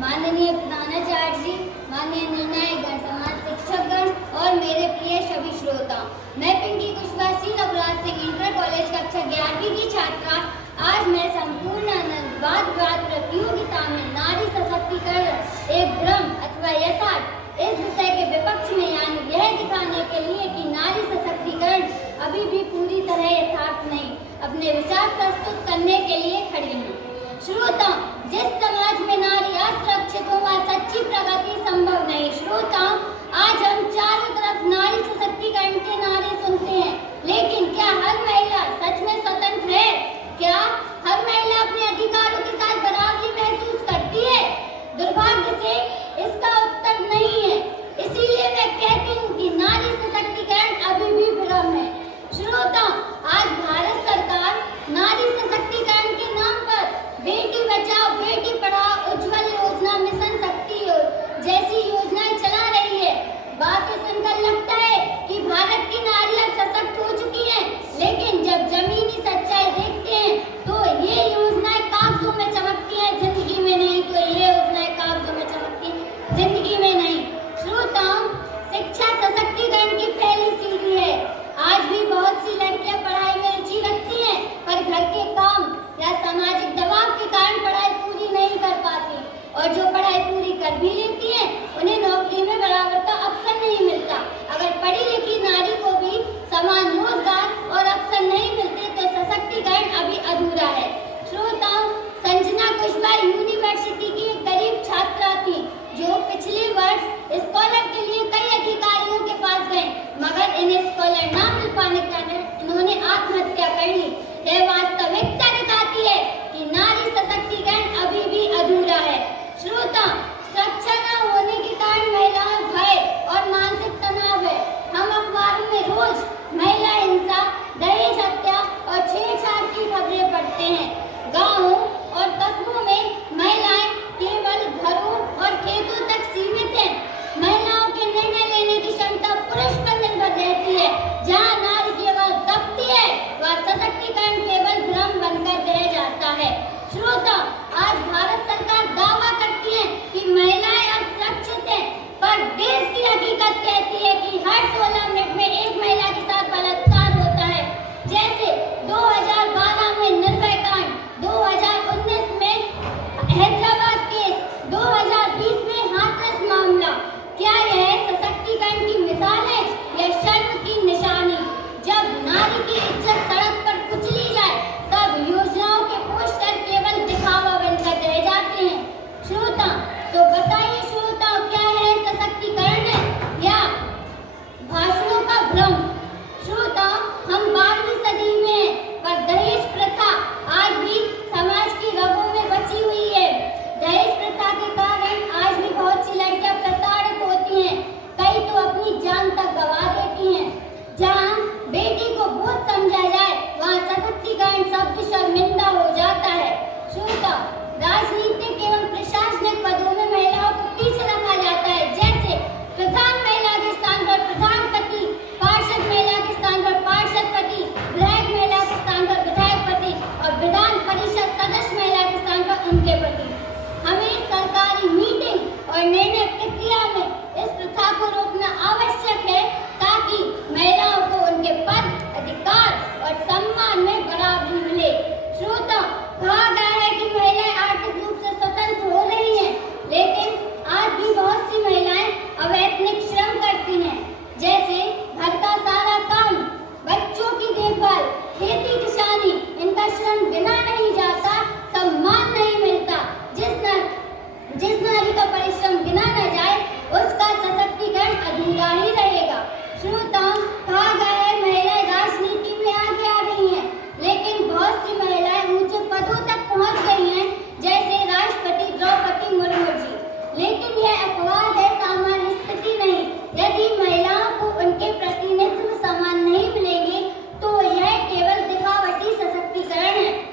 माननीय प्रधानाचार्य जी, माननीय निर्णायकगण, समाज शिक्षकगण और मेरे प्रिय सभी श्रोता, मैं पिंकी कुशवाहा श्री रघुराज सिंह इंटर कॉलेज कक्षा 11वीं की छात्रा। आज मैं संपूर्ण वाद विवाद प्रतियोगिता में नारी सशक्तिकरण एक भ्रम अथवा यथार्थ इस विषय के विपक्ष में, यानी यह दिखाने के लिए कि नारी सशक्तिकरण अभी भी पूरी तरह यथार्थ नहीं, अपने विचार प्रस्तुत करने के लिए खड़ी हूँ। श्रोताओं, जिस समाज में नारी असुरक्षित हो वहाँ सच्ची प्रगति संभव नहीं। श्रोताओं, आज हम चारों तरफ नारी सशक्तिकरण के नारे सुनते हैं, लेकिन क्या हर महिला सच में स्वतंत्र है? क्या हर महिला अपने अधिकारों के साथ बराबरी महसूस करती है? दुर्भाग्य से इसका उत्तर नहीं है। इसीलिए मैं कहती हूँ कि नारी सशक्तिकरण अभी भी भ्रम है। श्रोताओं, आज भारत सरकार नारी सशक्तिकरण के नाम पर बेटी बचाओ बेटी पढ़ाओ, उज्जवल योजना, मिशन शक्ति जैसी योजनाएं चला रही है। बातें सुनकर लगता है कि भारत की नारी अब सशक्त हो चुकी हैं, लेकिन जब जमीनी सच्चाई देखते हैं तो ये योजनाएं कागजों में चमकती हैं, जिंदगी में नहीं। तो ये योजनाएं कागजों में चमकती हैं, जिंदगी में नहीं। श्रोताओं, शिक्षा सशक्तिकरण की पहली सीढ़ी है। आज भी बहुत सी लड़कियां पढ़ाई में रुचि रखती हैं, पर घर के काम या सामाजिक दबाव के कारण पढ़ाई पूरी नहीं कर पाती, और जो पढ़ाई पूरी कर भी लेती हैं उन्हें नौकरी में बराबर का अवसर नहीं मिलता। अगर पढ़ी लिखी नारी को भी समान रोजगार और अवसर नहीं मिलते तो सशक्तिकरण अभी अधूरा है। श्रोताओं, संजना कुशवाहा यूनिवर्सिटी की एक गरीब छात्रा थी, जो पिछले वर्ष स्कॉलर के लिए कई अधिकारियों के पास गए, मगर इन्हें स्कॉलर ना मिल पाने के कारण इन्होंने आत्महत्या कर ली। यह वास्तविकता दिखाती है कि नारी सशक्तिकरण अभी भी अधूरा है। श्रोता, सुरक्षा न होने के कारण महिलाओं भय और मानसिक तनाव है। हम अखबारों में रोज महिला हिंसा, दहेज हत्या और छेड़छाड़ की खबरें पढ़ते हैं। गांवों और कस्बों में महिलाएं केवल घरों और खेतों तक सीमित हैं। महिलाओं के निर्णय लेने की क्षमता पुरुष पर निर्भर रहती है। जहां नारी की आवाज दबती है, वह सशक्तिकरण केवल भ्रम बनकर रह जाता है। श्रोता, आज भारत सरकार दावा करती है कि महिलाएं अब सुरक्षित हैं, पर देश की हकीकत कहती है कि हर 16 मिनट में एक महिला के साथ बलात्कार होता है। जैसे 2012 में निर्भया कांड, 2019 में हैदराबाद केस, 2020 में हाथरस मामला। क्या यह सशक्तिकरण की मिसाल है या शर्म की निशानी? जब नारी की इज्जत सड़क पर कुचली जाए, तब योजनाओं के पोस्टर केवल दिखावा बनकर रह जाते हैं। श्रोता, तो बताइए श्रोता, क्या यह सशक्तिकरण है या भाषणों का भ्रम?